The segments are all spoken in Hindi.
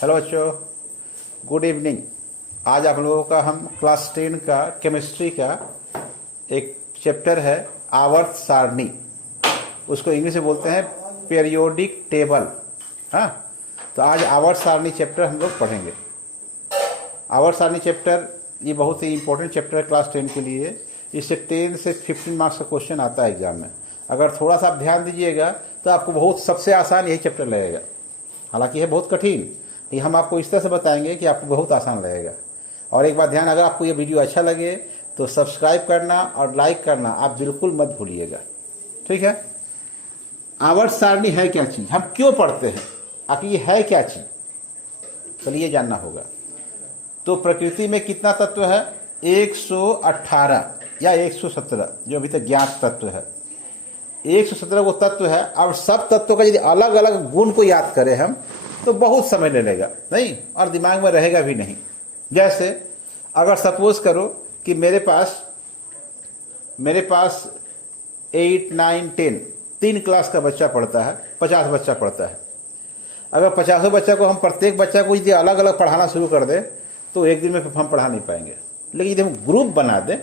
हेलो बच्चों, गुड इवनिंग। आज आप लोगों का हम क्लास 10 का केमिस्ट्री का एक चैप्टर है आवर्त सारणी। उसको इंग्लिश में बोलते हैं पीरियोडिक टेबल। हाँ, तो आज आवर्त सारणी चैप्टर हम लोग पढ़ेंगे। आवर्त सारणी चैप्टर ये बहुत ही इंपॉर्टेंट चैप्टर है क्लास 10 के लिए। इससे 10 से 15 मार्क्स का क्वेश्चन आता है एग्जाम में। अगर थोड़ा सा आप ध्यान दीजिएगा तो आपको बहुत सबसे आसान यही चैप्टर लगेगा। हालांकि है बहुत कठिन, ये हम आपको इस तरह से बताएंगे कि आपको बहुत आसान लगेगा। और एक बात ध्यान, अगर आपको ये वीडियो अच्छा लगे तो सब्सक्राइब करना और लाइक करना आप बिल्कुल मत भूलिएगा, ठीक है। आवर्त सारणी है क्या चीज़, हम क्यों पढ़ते हैं, आखिर ये है क्या चीज़, चलिए जानना होगा। तो प्रकृति में कितना तत्व है? 118 या 117 जो अभी तक ज्ञात तत्व है। 117 वो तत्व है। और सब तत्वों का यदि अलग अलग गुण को याद करें हम तो बहुत समय ले लेगा नहीं, और दिमाग में रहेगा भी नहीं। जैसे अगर सपोज करो कि मेरे पास 8, 9, 10 3 क्लास का बच्चा पढ़ता है, 50 बच्चा पढ़ता है। अगर 50 बच्चा को हम प्रत्येक बच्चा को यदि अलग अलग पढ़ाना शुरू कर दें तो एक दिन में हम पढ़ा नहीं पाएंगे। लेकिन यदि हम ग्रुप बना दें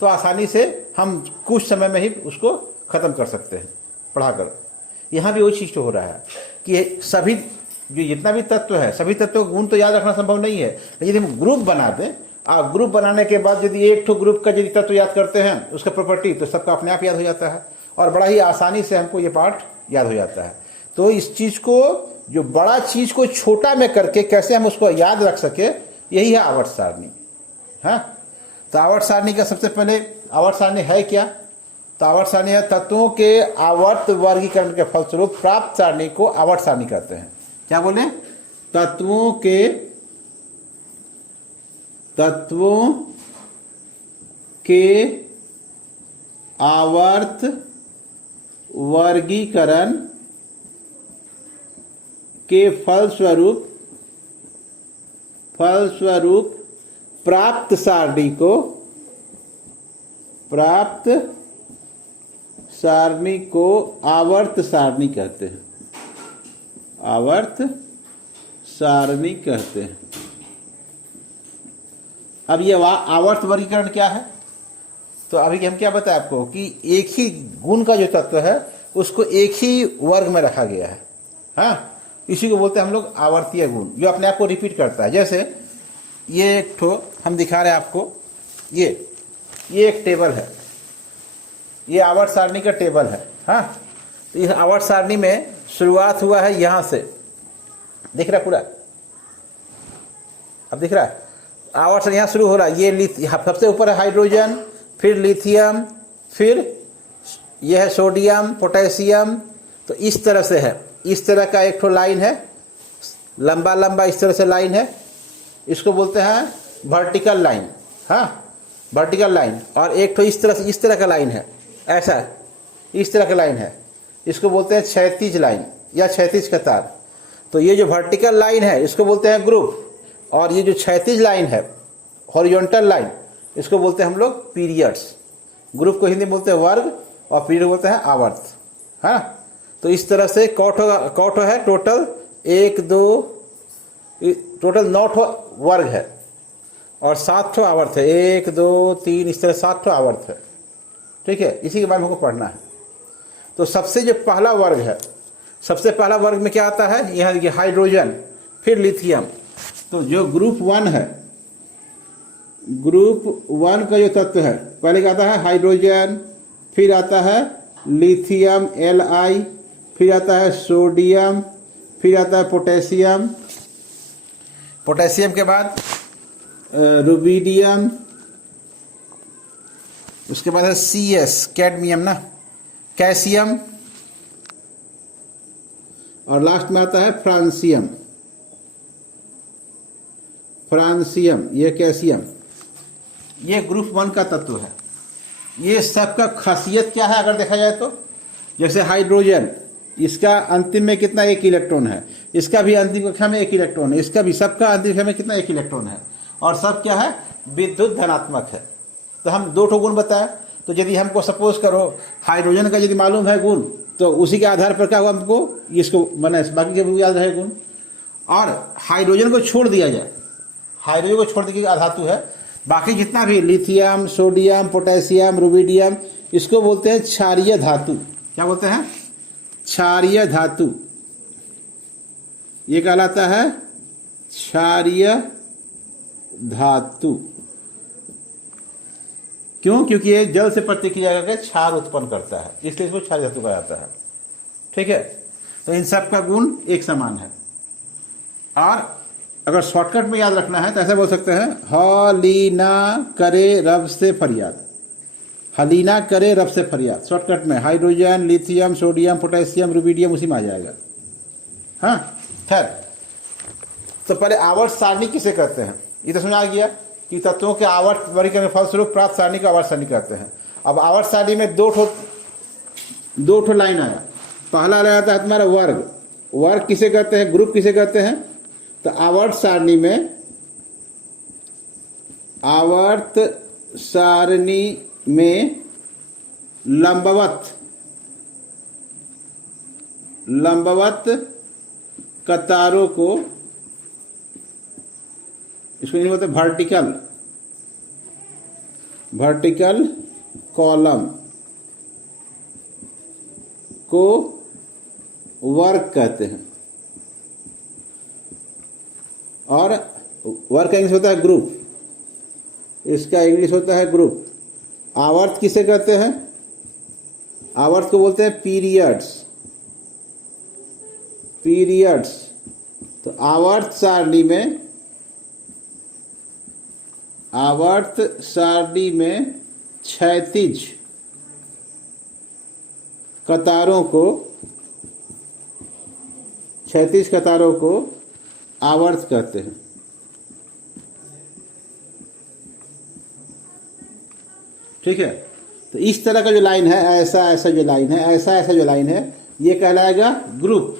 तो आसानी से हम कुछ समय में ही उसको ख़त्म कर सकते हैं पढ़ाकर। यहाँ भी वही चीज़ तो हो रहा है कि सभी जो जितना भी तत्व है सभी तत्वों का गुण तो याद रखना संभव नहीं है। लेकिन यदि हम ग्रुप बना दें और ग्रुप बनाने के बाद यदि एक ठो ग्रुप का यदि तत्व याद करते हैं उसका प्रॉपर्टी, तो सबका अपने आप याद हो जाता है और बड़ा ही आसानी से हमको ये पार्ट याद हो जाता है। तो इस चीज़ को, जो बड़ा चीज़ को छोटा में करके कैसे हम उसको याद रख सके, यही है आवर्त सारणी। हाँ, तो आवर्त सारणी का सबसे पहले आवर्त सारणी है क्या? तो आवर्त सारणी है तत्वों के आवर्त वर्गीकरण के फलस्वरूप प्राप्त सारणी को आवर्त सारणी कहते हैं। क्या बोले? तत्वों के आवर्त वर्गीकरण के फलस्वरूप प्राप्त सारणी को आवर्त सारणी कहते हैं। आवर्त सारणी कहते हैं। अब ये आवर्त वर्गीकरण क्या है? तो अभी हम क्या बताएं आपको कि एक ही गुण का जो तत्व है उसको एक ही वर्ग में रखा गया है। हाँ, इसी को बोलते हैं हम लोग आवर्तीय गुण, जो अपने आप को रिपीट करता है। जैसे ये एक ठो हम दिखा रहे हैं आपको, ये एक टेबल है, ये आवर्त सारणी का टेबल है। हाँ, तो इस आवर्त सारणी में शुरुआत हुआ है यहां से, दिख रहा है पूरा, अब दिख रहा है आवर्त सारणी, यहां शुरू हो रहा है। ये सबसे ऊपर है हाइड्रोजन, फिर लिथियम, फिर यह है सोडियम, पोटेशियम। तो इस तरह से है, इस तरह का एक ठो लाइन है, लंबा लंबा इस तरह से लाइन है, इसको बोलते हैं वर्टिकल लाइन। हाँ, वर्टिकल लाइन। और एक ठो इस तरह का लाइन है, ऐसा इस तरह का लाइन है, इसको बोलते हैं क्षैतिज लाइन या क्षैतिज कतार। तो ये जो वर्टिकल लाइन है इसको बोलते हैं ग्रुप, और ये जो क्षैतिज लाइन है हॉरिजॉन्टल लाइन, इसको बोलते हैं हम लोग पीरियड्स। ग्रुप को हिंदी में बोलते हैं वर्ग और पीरियड बोलते हैं आवर्त। हाँ, तो इस तरह से कौटो है टोटल 1, 2, टोटल 9 वर्ग है और 7 आवर्त है। 1, 2, 3 इस तरह 7 आवर्त है, ठीक है। इसी के बारे में हमको पढ़ना है। तो सबसे जो पहला वर्ग है, सबसे पहला वर्ग में क्या आता है? यहाँ देखिए हाइड्रोजन, फिर लिथियम। तो जो ग्रुप 1 है, ग्रुप 1 का जो तत्व है, पहले क्या आता है? हाइड्रोजन, फिर आता है लिथियम Li, फिर आता है सोडियम, फिर आता है पोटेशियम, पोटेशियम के बाद रुबिडियम, उसके बाद है Cs कैडमियम ना, कैल्शियम, और लास्ट में आता है फ्रांसियम, ये कैल्शियम। ये ग्रुप 1 का तत्व है। ये सबका खासियत क्या है अगर देखा जाए तो? जैसे हाइड्रोजन, इसका अंतिम में कितना? 1 इलेक्ट्रॉन है। इसका भी अंतिम कक्षा में 1 इलेक्ट्रॉन है। इसका भी, सबका अंतिम कक्षा में कितना? 1 इलेक्ट्रॉन है। और सब क्या है? विद्युत धनात्मक है। तो हम 2 ठो गुण बताए। तो यदि हमको सपोज करो हाइड्रोजन का यदि मालूम है गुण, तो उसी के आधार पर क्या हुआ हमको इसको मैंने बाकी के याद रहे गुण। और हाइड्रोजन को छोड़ दिया जाए, हाइड्रोजन को छोड़ दिया अधातु है, बाकी जितना भी लिथियम, सोडियम, पोटेशियम, रुबिडियम, इसको बोलते हैं क्षारीय धातु। क्या बोलते हैं? क्षारीय धातु। ये कहलाता है क्षारीय धातु। क्यों? क्योंकि ये जल से प्रतिक्रिया करके क्षार उत्पन्न करता है, इसलिए इसको क्षारीय धातु कहा जाता है। ठीक है, तो इन सब का गुण एक समान है। और अगर शॉर्टकट में याद रखना है तो ऐसा बोल सकते हैं, हलीना करे रब से फरियाद। हलीना करे रब से फरियाद। शॉर्टकट में hydrogen, lithium, sodium, potassium, rubidium उसी में आ जाएगा। हाँ, खैर, तो पहले आवर्त सारणी किसे कहते हैं ये तो समझ आ गया कि तत्वों के आवर्त वर्गीकरण के फलस्वरूप प्राप्त सारणी को आवर्त सारणी कहते हैं। अब आवर्त सारणी में दो ठो लाइन आया। पहला लाइन आता है तुम्हारा वर्ग। वर्ग किसे कहते हैं? ग्रुप किसे कहते हैं? तो आवर्त सारणी में लंबवत कतारों को, इसको नहीं बोलते वर्टिकल कॉलम को वर्ग कहते हैं। और वर्ग का इंग्लिश होता है ग्रुप, इसका इंग्लिश होता है ग्रुप। आवर्त किसे कहते हैं? आवर्त को बोलते हैं पीरियड्स। तो आवर्त सारणी में क्षैतिज कतारों को आवर्त कहते हैं। ठीक है, तो इस तरह का जो लाइन है, ऐसा जो लाइन है, ये कहलाएगा ग्रुप।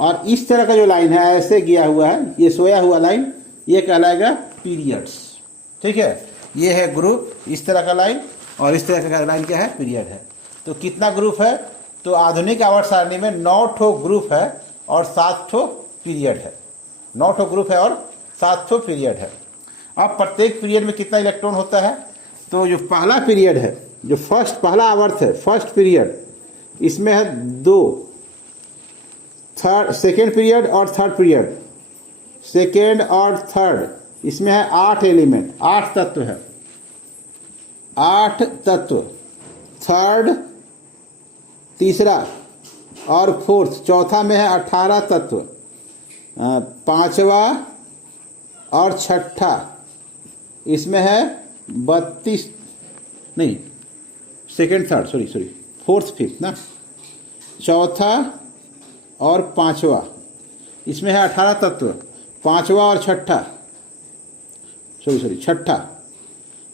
और इस तरह का जो लाइन है, ऐसे गया हुआ है, ये सोया हुआ लाइन, ये कहलाएगा पीरियड्स। ठीक है, ये है ग्रुप, इस तरह का लाइन, और इस तरह का लाइन क्या है? पीरियड है। तो कितना ग्रुप है? तो आधुनिक आवर्त सारणी में 9 ठो ग्रुप है और 7 ठो पीरियड है। 9 ठो ग्रुप है और 7 ठो पीरियड है। अब प्रत्येक पीरियड में कितना इलेक्ट्रॉन होता है? तो जो पहला पीरियड है, जो पहला आवर्त है, फर्स्ट पीरियड, इसमें है 2, सेकेंड पीरियड और थर्ड पीरियड, सेकेंड और थर्ड, इसमें है 8 एलिमेंट, 8 तत्व है, 8 तत्व। थर्ड, तीसरा और फोर्थ, चौथा में है 18 तत्व। पांचवा और छठा, इसमें है 32, नहीं, second third, sorry, fourth fifth ना, चौथा और पांचवा, इसमें है 18 तत्व। पांचवा और छठा,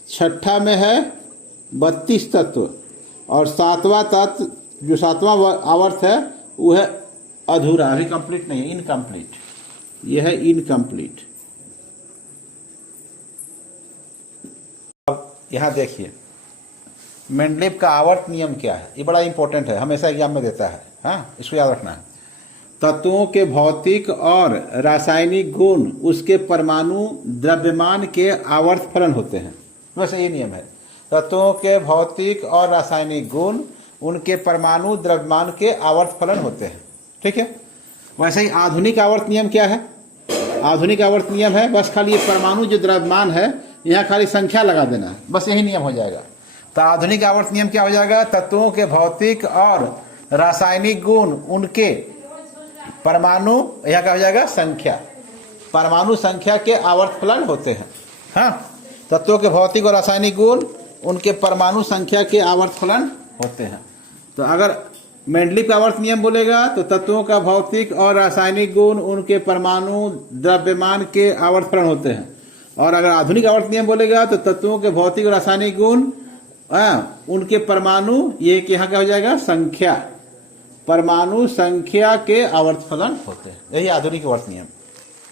छठा में है 32 तत्व। और सातवां तत्व, जो सातवां आवर्त है, वो है अधूरा, अभी कंप्लीट नहीं है, इनकम्प्लीट। यह है इनकम्प्लीट। अब यहाँ देखिए, मेंडलीव का आवर्त नियम क्या है, ये बड़ा इंपॉर्टेंट है, हमेशा एग्जाम में देता है। हाँ, इसको याद रखना है। तत्वों के भौतिक और रासायनिक गुण उसके परमाणु द्रव्यमान के आवर्त फलन होते हैं। वैसे ये नियम है, तत्वों के भौतिक और रासायनिक गुण उनके परमाणु द्रव्यमान के आवर्त फलन होते हैं। ठीक है, वैसे ही आधुनिक आवर्त नियम क्या है? आधुनिक आवर्त नियम है, बस खाली ये परमाणु जो द्रव्यमान है, यहाँ खाली संख्या लगा देना है, बस यही नियम हो जाएगा। तो आधुनिक आवर्त नियम क्या हो जाएगा? तत्वों के भौतिक और रासायनिक गुण उनके परमाणु, यहाँ क्या हो जाएगा? संख्या, परमाणु संख्या के आवर्त फलन होते हैं। हाँ, तत्वों के भौतिक और रासायनिक गुण उनके परमाणु संख्या के आवर्त फलन होते हैं। तो अगर मेंडलीव का आवर्त नियम बोलेगा तो तत्वों का भौतिक और रासायनिक गुण उनके परमाणु द्रव्यमान के आवर्त फलन होते हैं। और अगर आधुनिक आवर्त नियम बोलेगा तो तत्वों के भौतिक और रासायनिक गुण उनके परमाणु, ये यहाँ क्या हो जाएगा? संख्या, परमाणु संख्या के आवर्त फलन होते हैं। यही आधुनिक आवर्त नियम।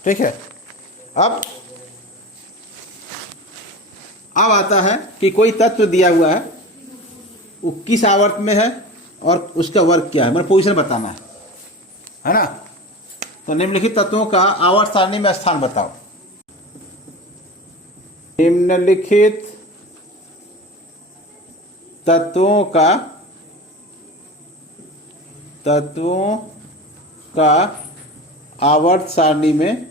ठीक है, अब आता है कि कोई तत्व दिया हुआ है, वो किस आवर्त में है और उसका वर्ग क्या है, मतलब पोजीशन बताना है ना। तो निम्नलिखित तत्वों का आवर्त सारणी में स्थान बताओ। निम्नलिखित तत्वों का आवर्त सारणी में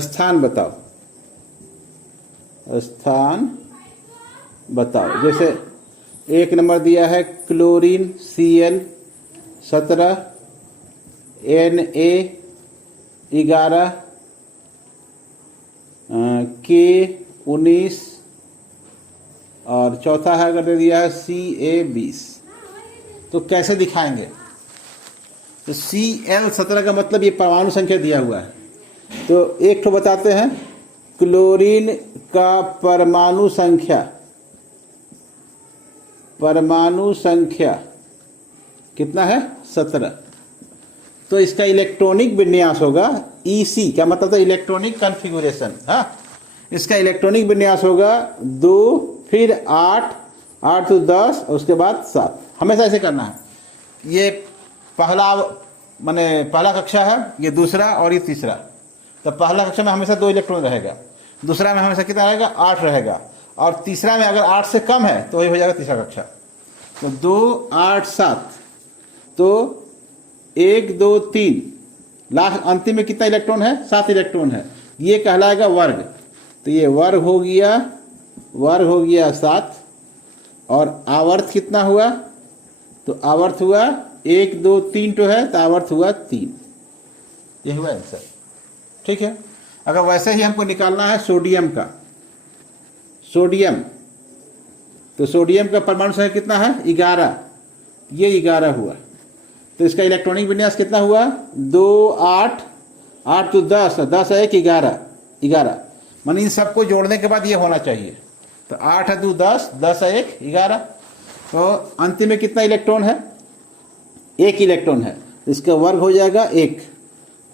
स्थान बताओ। जैसे एक नंबर दिया है क्लोरीन Cl17, Na11, K19 और चौथा है अगर दे दिया है Ca20। तो कैसे दिखाएंगे? तो Cl17 का मतलब ये परमाणु संख्या दिया हुआ है, तो एक तो बताते हैं क्लोरीन का परमाणु संख्या कितना है? 17। तो इसका इलेक्ट्रॉनिक विन्यास होगा EC, क्या मतलब था? Electronic configuration. हाँ, इसका इलेक्ट्रॉनिक विन्यास होगा 2, फिर 8, 8 तो 10 और उसके बाद 7। हमेशा ऐसे करना है। ये पहला कक्षा है, ये दूसरा और ये तीसरा। तो पहला कक्षा में हमेशा 2 इलेक्ट्रॉन रहेगा, दूसरा में हमेशा कितना रहेगा? 8 रहेगा, और तीसरा में अगर 8 से कम है तो वही हो जाएगा तीसरा कक्षा। तो 2, 8, 7, तो 1, 2, 3, लास्ट अंतिम में कितना इलेक्ट्रॉन है? 7 इलेक्ट्रॉन है। ये कहलाएगा वर्ग। तो ये वर्ग हो गया 7। और आवर्त कितना हुआ? तो आवर्त हुआ 1, 2, 3 तो है, तो आवर्त हुआ 3। ये हुआ आंसर। ठीक है। अगर वैसे ही हमको निकालना है सोडियम का, तो सोडियम का परमाणु संख्या कितना है? 11। ये 11 हुआ। तो इसका इलेक्ट्रॉनिक विन्यास कितना हुआ? 2, 8, 8 तो 10, 10 है 1, 11। माने इन सबको जोड़ने के बाद ये होना चाहिए। तो 8 है 2, 10, 10 है 1, 11। तो अंतिम में कितना इलेक्ट्रॉन है? 1 इलेक्ट्रॉन है। तो इसका वर्ग हो जाएगा 1।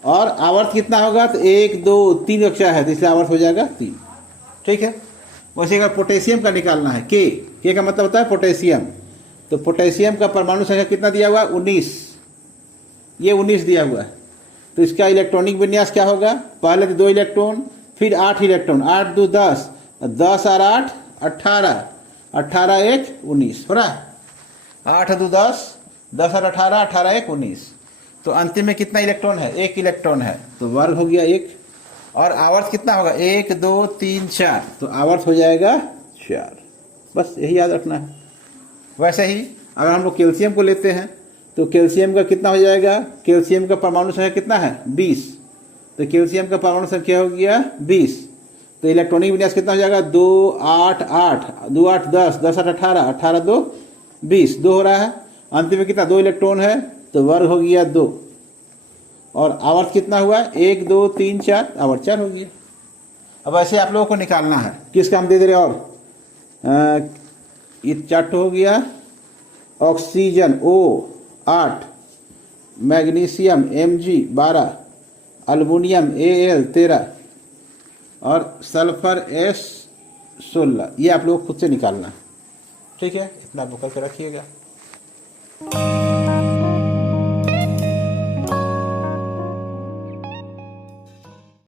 और आवर्त कितना होगा? तो 1, 2, 3 कक्षा है, तो इसलिए आवर्त हो जाएगा 3। ठीक है। वैसे अगर पोटेशियम का निकालना है, के का मतलब होता है पोटेशियम। तो पोटेशियम का परमाणु संख्या कितना दिया हुआ है? 19। ये 19 दिया हुआ है। तो इसका इलेक्ट्रॉनिक विन्यास क्या होगा? पहले तो 2 इलेक्ट्रॉन, फिर 8 इलेक्ट्रॉन, 8, 2, 10, 10 और 8, 18, 18, 1, 19 हो रहा है। 8, 2, 10, 10 और 18, 18, 1, 19। तो अंतिम में कितना इलेक्ट्रॉन है? 1 इलेक्ट्रॉन है, तो वर्ग हो गया 1। और आवर्त कितना होगा? 1, 2, 3, 4, तो आवर्त हो जाएगा 4। बस यही याद रखना है। वैसे ही अगर हम लोग कैल्शियम को लेते हैं, तो कैल्शियम का कितना हो जाएगा? कैल्शियम का परमाणु संख्या कितना है? 20। तो कैल्शियम का परमाणु संख्या हो गया 20। तो इलेक्ट्रॉनिक विन्यास कितना हो जाएगा? 2, 8, 8, 2, 8, 10, 10, 8, 18, 18, 2, 20, 2 हो रहा है। अंतिम में कितना? 2 इलेक्ट्रॉन है, तो वर्ग हो गया 2। और आवर्त कितना हुआ? 1, 2, 3, 4, आवर्त 4 हो गया। अब ऐसे आप लोगों को निकालना है। किस काम दे दे रहे? और ये 4 हो गया। Oxygen O8, magnesium Mg 12, aluminium Al 13 और सल्फर S16। ये आप लोग खुद से निकालना। ठीक है, इतना बुक करके रखिएगा।